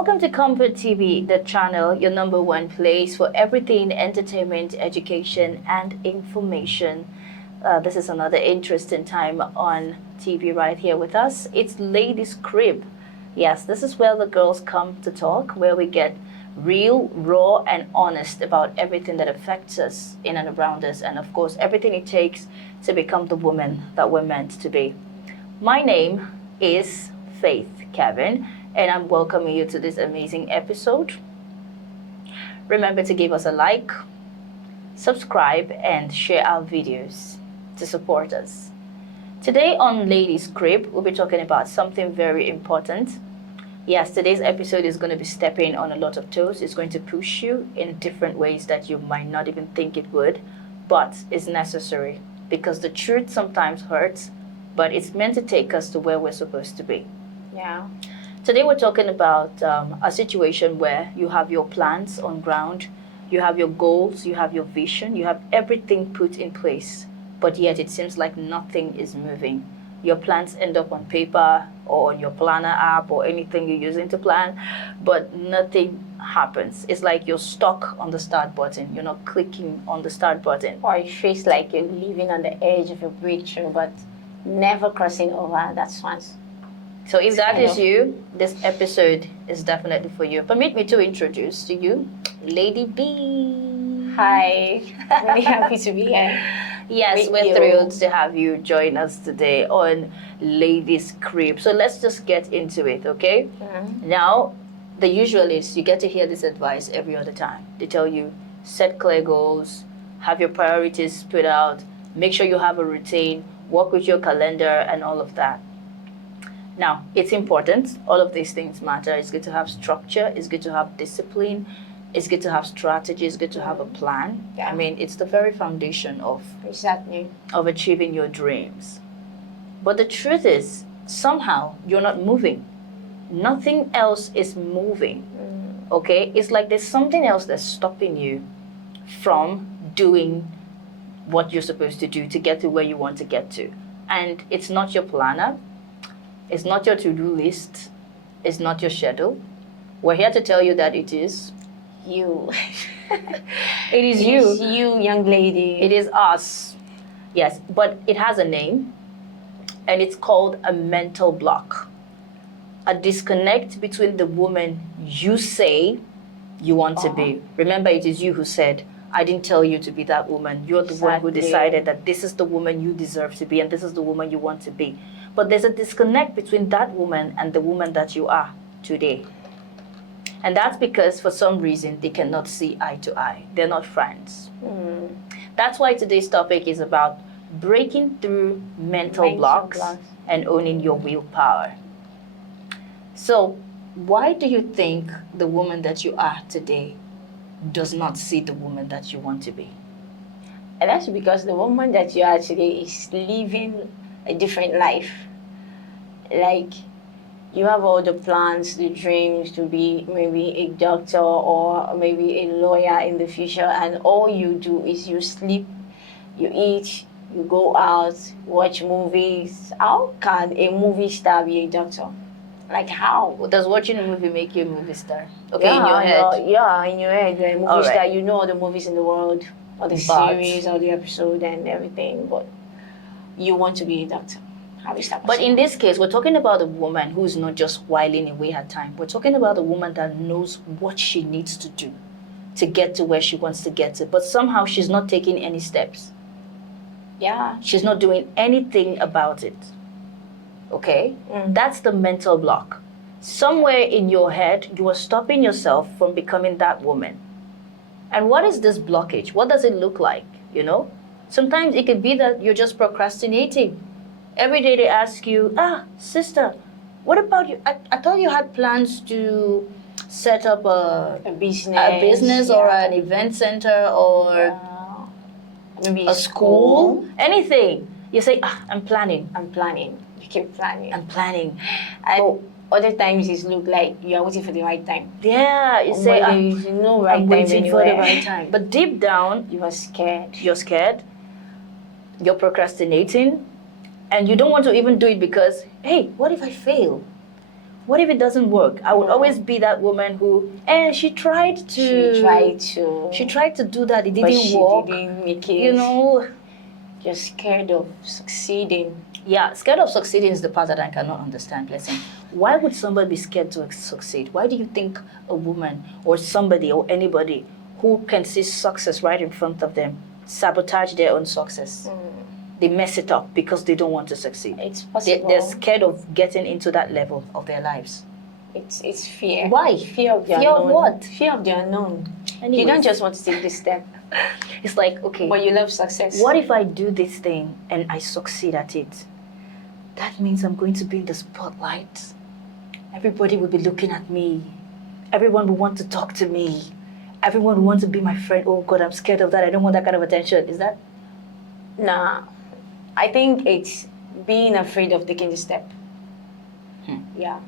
Welcome to Comfort TV, the channel, your number one place for everything entertainment, education, and information. This is another interesting time on TV right here with us. It's Ladies' Crib. Yes, this is where the girls come to talk, where we get real, raw, and honest about everything that affects us in and around us, and of course, everything it takes to become the woman that we're meant to be. My name is Faith Kevin, and I'm welcoming you to this amazing episode. Remember to give us a like, subscribe, and share our videos to support us. Today on Ladies' Crib, we'll be talking about something very important. Yes, today's episode is going to be stepping on a lot of toes. It's going to push you in different ways that you might not even think it would, but it's necessary because the truth sometimes hurts, but it's meant to take us to where we're supposed to be. Yeah. Today we're talking about a situation where you have your plans on ground, you have your goals, you have your vision, you have everything put in place, but yet it seems like nothing is moving. Your plans end up on paper or on your planner app or anything you're using to plan, but nothing happens. It's like you're stuck on the start button. You're not clicking on the start button. Or it feels like you're living on the edge of a breakthrough, but never crossing over that once. So if that is you, this episode is definitely for you. Permit me to introduce to you Lady B. Hi. Really happy to be here. Yes, we're thrilled to have you join us today on Ladies' Crib. So let's just get into it, okay? Mm-hmm. Now, the usual is you get to hear this advice every other time. They tell you, set clear goals, have your priorities put out, make sure you have a routine, work with your calendar and all of that. Now, it's important. All of these things matter. It's good to have structure. It's good to have discipline. It's good to have strategy. It's good to have a plan. Yeah. I mean, it's the very foundation of achieving your dreams. But the truth is, somehow, you're not moving. Nothing else is moving, okay? It's like there's something else that's stopping you from doing what you're supposed to do to get to where you want to get to. And it's not your planner. It's not your to-do list. It's not your schedule. We're here to tell you that it is you. It is It you. is you, young lady. It is us. Yes, but it has a name, and it's called a mental block. A disconnect between the woman you say you want to be. Remember, it is you who said, I didn't tell you to be that woman. You're the one who decided that this is the woman you deserve to be and this is the woman you want to be. But there's a disconnect between that woman and the woman that you are today. And that's because for some reason they cannot see eye to eye. They're not friends. That's why today's topic is about breaking through mental blocks and owning your willpower. So why do you think the woman that you are today does not see the woman that you want to be? And that's because the woman that you are today is living a different life. Like, you have all the plans, the dreams to be maybe a doctor or maybe a lawyer in the future, and all you do is you sleep, you eat, you go out, watch movies. How can a movie star be a doctor? Like, how? Does watching a movie make you a movie star? Okay, Yeah, in your head. in your head, you're a movie star. You know all the movies in the world, all the series, all the episode and everything, but you want to be a doctor. How is that possible? But in this case, we're talking about a woman who's not just whiling away her time. We're talking about a woman that knows what she needs to do to get to where she wants to get to. But somehow she's not taking any steps. Yeah. She's not doing anything about it. Okay? That's the mental block. Somewhere in your head, you are stopping yourself from becoming that woman. And what is this blockage? What does it look like? You know? Sometimes it could be that you're just procrastinating. Every day they ask you, sister, what about you? I thought you had plans to set up a business or an event center or maybe a school, anything. You say, I'm planning. You keep planning. I'm planning. And other times it look like you are waiting for the right time. Yeah, you say, there is no right I'm time waiting anywhere. for the right time. But deep down, You are scared. you're scared. You're procrastinating. And you don't want to even do it because, hey, what if I fail? What if it doesn't work? I would always be that woman who, and she tried to. She tried to do that. It but didn't she work. didn't make it. You know. You're scared of succeeding. Yeah, scared of succeeding is the part that I cannot understand, Blessing. Why would somebody be scared to succeed? Why do you think a woman or somebody or anybody who can see success right in front of them sabotage their own success? They mess it up because they don't want to succeed. It's possible. They're scared of getting into that level of their lives. It's fear. Why? Fear of the Fear unknown. of what? Fear of the unknown. Anyways. You don't just want to take this step. It's like, okay, but you love success. What if I do this thing and I succeed at it? That means I'm going to be in the spotlight. Everybody will be looking at me. Everyone will want to talk to me. Everyone will want to be my friend. Oh God, I'm scared of that. I don't want that kind of attention. Is that? Nah. I think it's being afraid of taking the step. Yeah.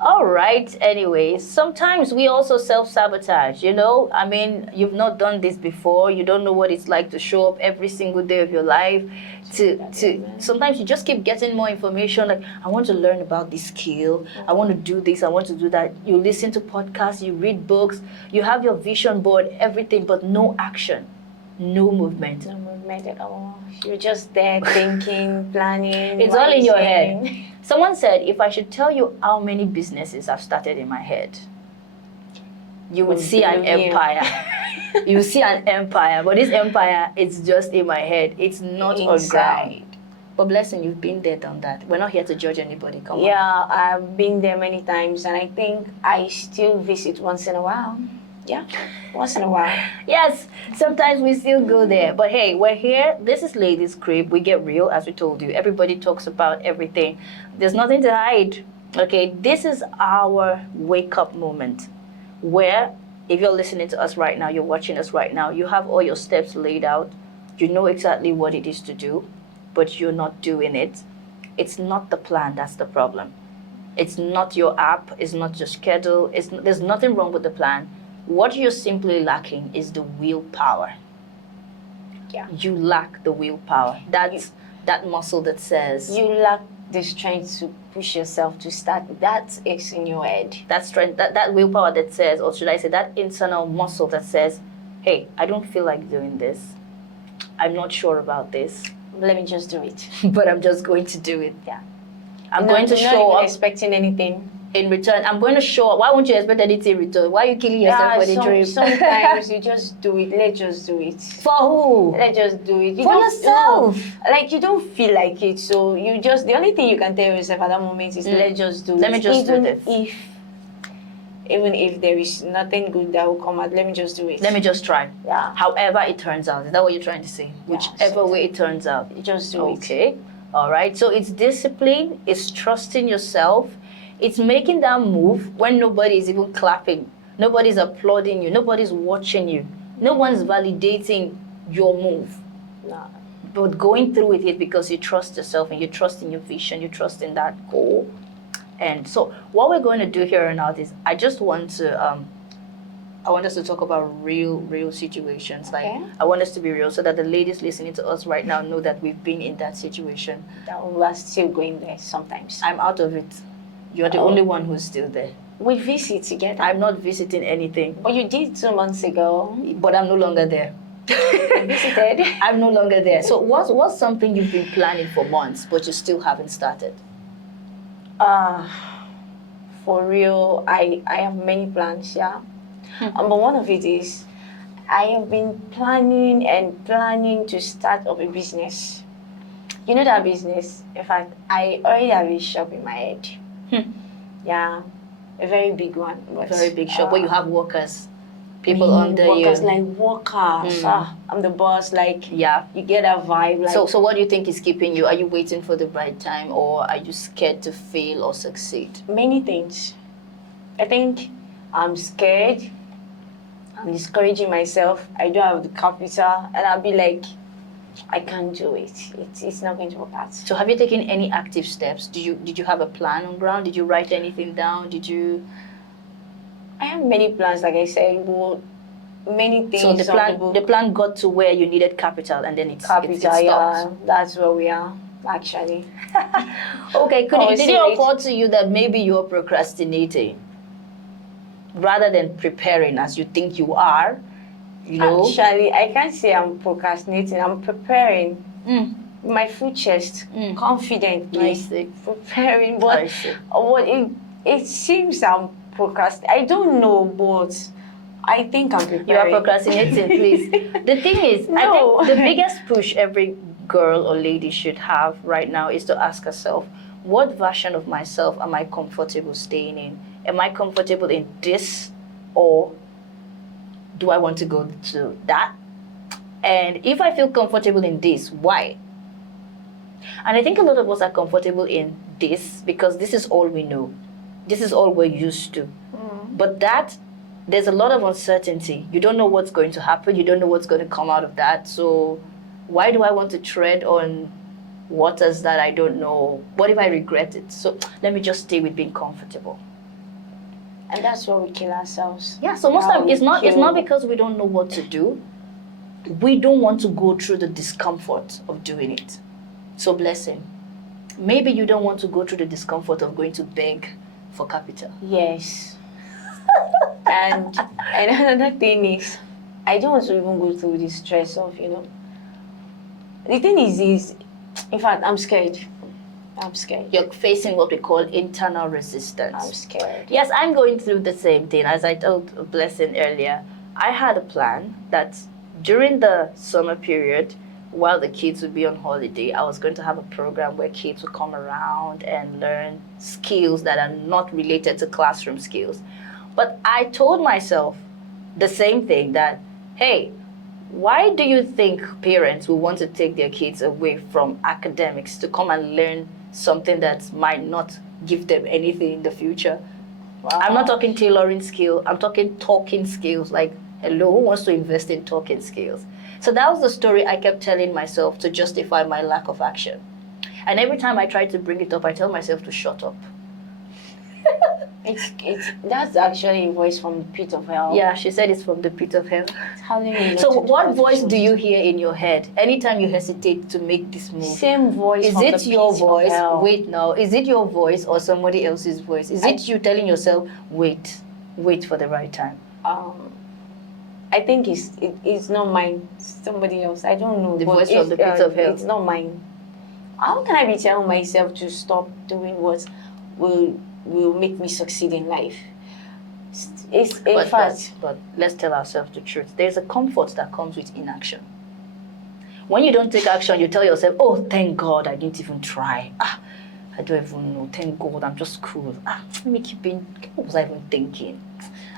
All right. Anyways, sometimes we also self-sabotage, you know? I mean, you've not done this before. You don't know what it's like to show up every single day of your life. Sometimes you just keep getting more information. Like, I want to learn about this skill. I want to do this. I want to do that. You listen to podcasts. You read books. You have your vision board, everything, but no action, no movement. No movement at all. You're just there thinking, planning. It's all in your head. Someone said, if I should tell you how many businesses I've started in my head, you would see an empire. You would see an empire. But this empire is just in my head. It's not on ground. But Blessing, you've been there, done that. We're not here to judge anybody. Come on. Yeah, I've been there many times, and I think I still visit once in a while. Yeah, once in a while. Yes, sometimes we still go there. But hey, we're here. This is Ladies Crib. We get real, as we told you. Everybody talks about everything. There's nothing to hide. Okay, this is our wake-up moment where if you're listening to us right now, you're watching us right now, you have all your steps laid out. You know exactly what it is to do, but you're not doing it. It's not the plan that's the problem. It's not your app. It's not your schedule. There's nothing wrong with the plan. What you're simply lacking is the willpower. Yeah. You lack the willpower. That's that muscle that says... You lack the strength to push yourself to start. That is in your head. That strength, that willpower that says, or should I say, that internal muscle that says, hey, I don't feel like doing this. I'm not sure about this. Let me just do it. But I'm just going to do it. Yeah. I'm going to show up. Expecting anything. In return, I'm going to show up. Why won't you expect anything in return? Why are you killing yourself for the dream? Sometimes you just do it. Let's just do it. For who? Let's just do it. For yourself. Like, you don't feel like it, so you just, the only thing you can tell yourself at that moment is let's just do it. Let me just do this. Even if there is nothing good that will come out, let me just do it. Let me just try. Yeah. However it turns out. Is that what you're trying to say? Yeah, Whichever way it turns out. You just do it. Okay. All right. So it's discipline. It's trusting yourself. It's making that move when nobody is even clapping. Nobody's applauding you. Nobody's watching you. No one's validating your move. No. But going through with it because you trust yourself and you trust in your vision, you trust in that goal. And so what we're going to do here now is I just want to I want us to talk about real situations. Okay. Like, I want us to be real so that the ladies listening to us right now know that we've been in that situation. That we are still going there sometimes. I'm out of it. You're the only one who's still there. We visit together. I'm not visiting anything. But you did 2 months ago. But I'm no longer there. I visited. I'm no longer there. So what's something you've been planning for months, but you still haven't started? For real, I have many plans, yeah. But one of it is, I have been planning to start up a business. You know that business? In fact, I already have a shop in my head. Yeah, a very big one. But, very big shop where you have workers, people under workers, you. like workers. I'm the boss. Like, yeah, you get that vibe. Like, so what do you think is keeping you? Are you waiting for the right time, or are you scared to fail or succeed? Many things. I think I'm scared. I'm discouraging myself. I don't have the capital, and I'll be like, I can't do it. It's not going to work out. So have you taken any active steps? Did you have a plan on ground? Did you write anything down? Did you? I have many plans, like I said, but many things. So the plan got to where you needed capital, and then it's stopped. Yeah, that's where we are. actually. Okay, Oh, did it occur to you that maybe you're procrastinating rather than preparing as you think you are? You know? Actually, I can't say I'm procrastinating. I'm preparing. Mm. My full chest, confidently I see. preparing. I But see. what it seems I'm procrastinating. I don't know, but I think I'm preparing. You are procrastinating, please. The thing is, I No. think the biggest push every girl or lady should have right now is to ask herself, what version of myself am I comfortable staying in? Am I comfortable in this, or do I want to go to that? And if I feel comfortable in this, why? And I think a lot of us are comfortable in this because this is all we know. This is all we're used to. But there's a lot of uncertainty. You don't know what's going to happen. You don't know what's going to come out of that. So why do I want to tread on waters that I don't know? What if I regret it? So let me just stay with being comfortable. And that's where we kill ourselves. Yeah, so most time it's not because we don't know what to do. We don't want to go through the discomfort of doing it. So blessing. Maybe you don't want to go through the discomfort of going to beg for capital. Yes. and another thing is, I don't want to even go through the stress of, The thing is, in fact, I'm scared. I'm scared. You're facing what we call internal resistance. I'm scared. Yes, I'm going through the same thing. As I told Blessing earlier, I had a plan that during the summer period, while the kids would be on holiday, I was going to have a program where kids would come around and learn skills that are not related to classroom skills. But I told myself the same thing, that, hey, why do you think parents will want to take their kids away from academics to come and learn something that might not give them anything in the future? Wow. I'm not talking tailoring skill. I'm talking talking skills. Like, hello, who wants to invest in talking skills? So that was the story I kept telling myself to justify my lack of action. And every time I try to bring it up, I tell myself to shut up. That's actually a voice from the pit of hell. Yeah, she said it's from the pit of hell. So what voice do you hear in your head anytime you hesitate to make this move? Same voice. Is it your voice? Wait, no. Is it your voice or somebody else's voice? Is it you telling yourself, wait for the right time? I think it's not mine. Somebody else. I don't know. The voice from the pit of hell. It's not mine. How can I be telling myself to stop doing what will make me succeed in life? But let's tell ourselves the truth. There's a comfort that comes with inaction. When you don't take action, you tell yourself, oh, thank God I didn't even try. I don't even know. Thank God, I'm just cool. Let me keep in. What was I even thinking?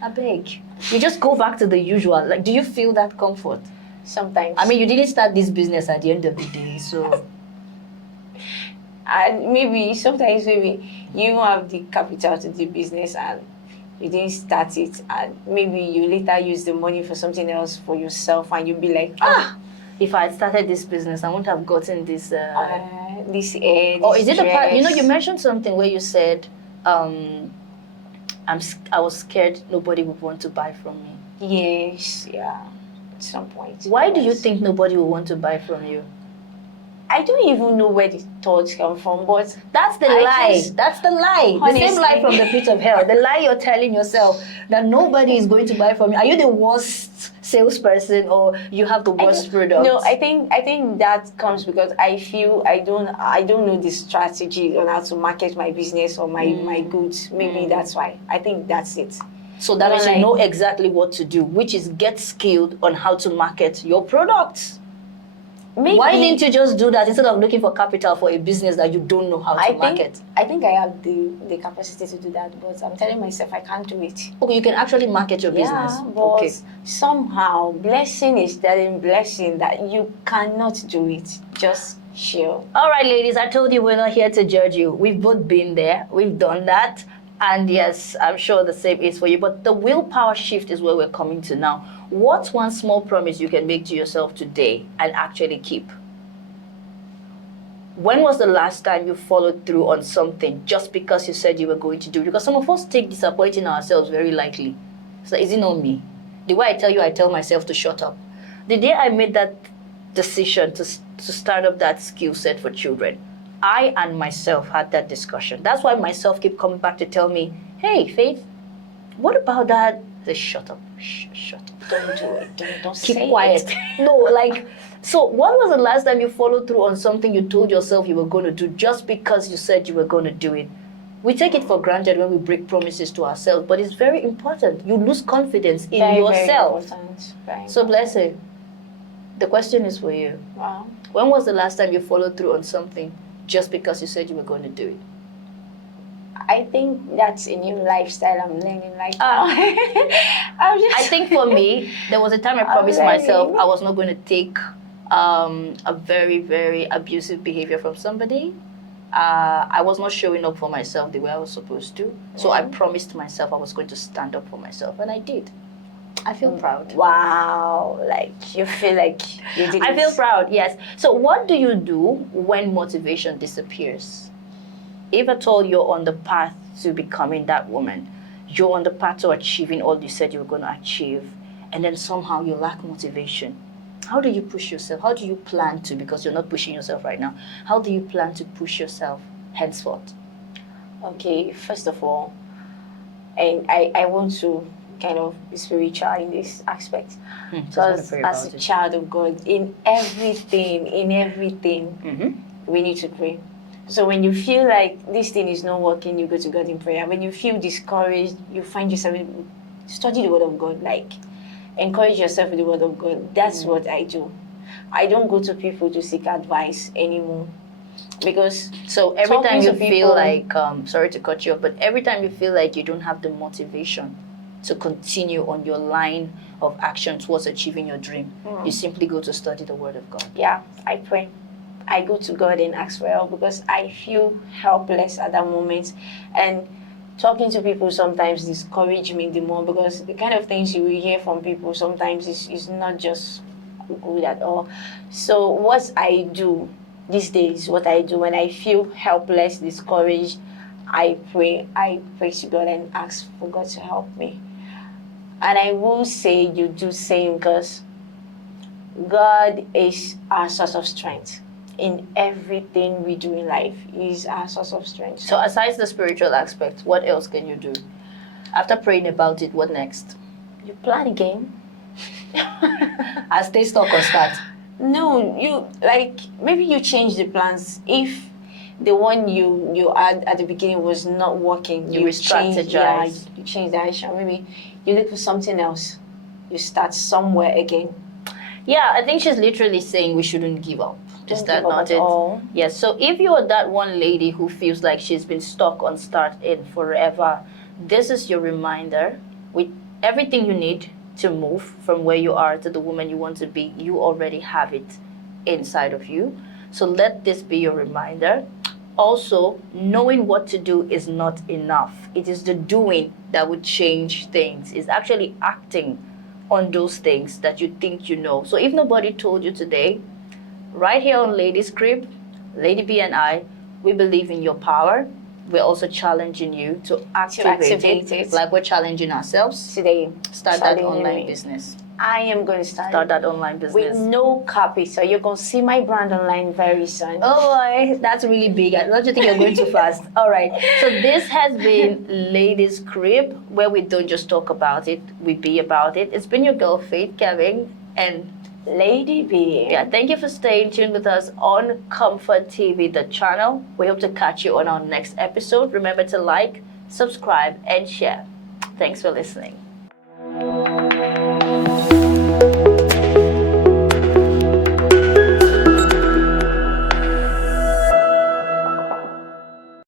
I beg. You just go back to the usual. Like, do you feel that comfort? Sometimes. I mean, you didn't start this business at the end of the day, so. And sometimes you have the capital to do business and you didn't start it, and maybe you later use the money for something else for yourself, and you'll be like, if I had started this business, I wouldn't have gotten this. This air. Or is it the part? You mentioned something where you said, I was scared nobody would want to buy from me. Yes, yeah, at some point. Why do you think nobody will want to buy from you? I don't even know where the thoughts come from, but that's the lie. That's the lie. Honestly. The same lie from the pit of hell. The lie you're telling yourself that nobody is going to buy from you. Are you the worst salesperson, or you have the worst product? No, I think that comes because I feel I don't know the strategy on how to market my business or my goods. Maybe that's why. I think that's it. So that means you know exactly what to do, which is get skilled on how to market your products. Maybe. Why didn't you just do that instead of looking for capital for a business that you don't know how to market? I think I have the capacity to do that, but I'm telling myself I can't do it. Okay, you can actually market your business. But somehow blessing is telling blessing that you cannot do it. Just chill. All right, ladies, I told you we're not here to judge you. We've both been there. We've done that. And yes, I'm sure the same is for you. But the willpower shift is where we're coming to now. What's one small promise you can make to yourself today and actually keep? When was the last time you followed through on something just because you said you were going to do it? Because some of us take disappointing ourselves very lightly. So is it not me? The way I tell you, I tell myself to shut up. The day I made that decision to start up that skill set for children, I and myself had that discussion. That's why myself keep coming back to tell me, hey, Faith, what about that? Say, shut up. Shut up. Don't do it. Don't Keep say quiet. it. No, like, so when was the last time you followed through on something you told yourself you were going to do just because you said you were going to do it? We take it for granted when we break promises to ourselves, but it's very important. You lose confidence in Very, yourself. Very important. Very So, important. Blessing, the question is for you. Wow. When was the last time you followed through on something just because you said you were going to do it? I think that's a new lifestyle I'm learning right now. I think for me, there was a time I promised myself I was not going to take a very, very abusive behavior from somebody. I was not showing up for myself the way I was supposed to. So I promised myself I was going to stand up for myself, and I did. I feel proud. Wow. Like, you feel like you did I feel proud, yes. So what do you do when motivation disappears? If at all you're on the path to becoming that woman, you're on the path to achieving all you said you were going to achieve, and then somehow you lack motivation. How do you push yourself? How do you plan to, because you're not pushing yourself right now, how do you plan to push yourself henceforth? Okay, first of all, and I want to kind of be spiritual in this aspect. Because as a child of God, in everything, we need to pray. So when you feel like this thing is not working, you go to God in prayer. When you feel discouraged, you find yourself, study the Word of God, like encourage yourself with the Word of God. That's what I do. I don't go to people to seek advice anymore. Because so every time you feel like, sorry to cut you off, but every time you feel like you don't have the motivation to continue on your line of action towards achieving your dream, you simply go to study the Word of God. Yeah, I pray. I go to God and ask for help because I feel helpless at that moment. And talking to people sometimes discourage me the more because the kind of things you will hear from people sometimes is not just good at all. So what I do these days, what I do when I feel helpless, discouraged, I pray to God and ask for God to help me. And I will say you do same because God is our source of strength. In everything we do in life, He is our source of strength. So aside the spiritual aspect, what else can you do? After praying about it, what next? You plan again. I stay stuck or start? No, you like maybe you change the plans. If the one you had at the beginning was not working, you change. Yeah, you change direction. Maybe you look for something else. You start somewhere again. Yeah, I think she's literally saying we shouldn't give up. Is that not it? All. Yes. So if you're that one lady who feels like she's been stuck on start in forever, this is your reminder. With everything you need to move from where you are to the woman you want to be, you already have it inside of you. So let this be your reminder. Also, knowing what to do is not enough. It is the doing that would change things. It's actually acting on those things that you think you know. So if nobody told you today, right here on Ladies Crib, Lady B and I, we believe in your power. We're also challenging you to activate it like we're challenging ourselves today. Start that online business. I am going to start that online business with no copy, so you're going to see my brand online very soon. Oh boy, that's really big. Don't you think you're going too fast? All right. So this has been Ladies Crib, where we don't just talk about it, we be about it. It's been your girl Faith Kevin and Lady B. Yeah, thank you for staying tuned with us on ComfortTV.channel. We hope to catch you on our next episode. Remember to like, subscribe, and share. Thanks for listening.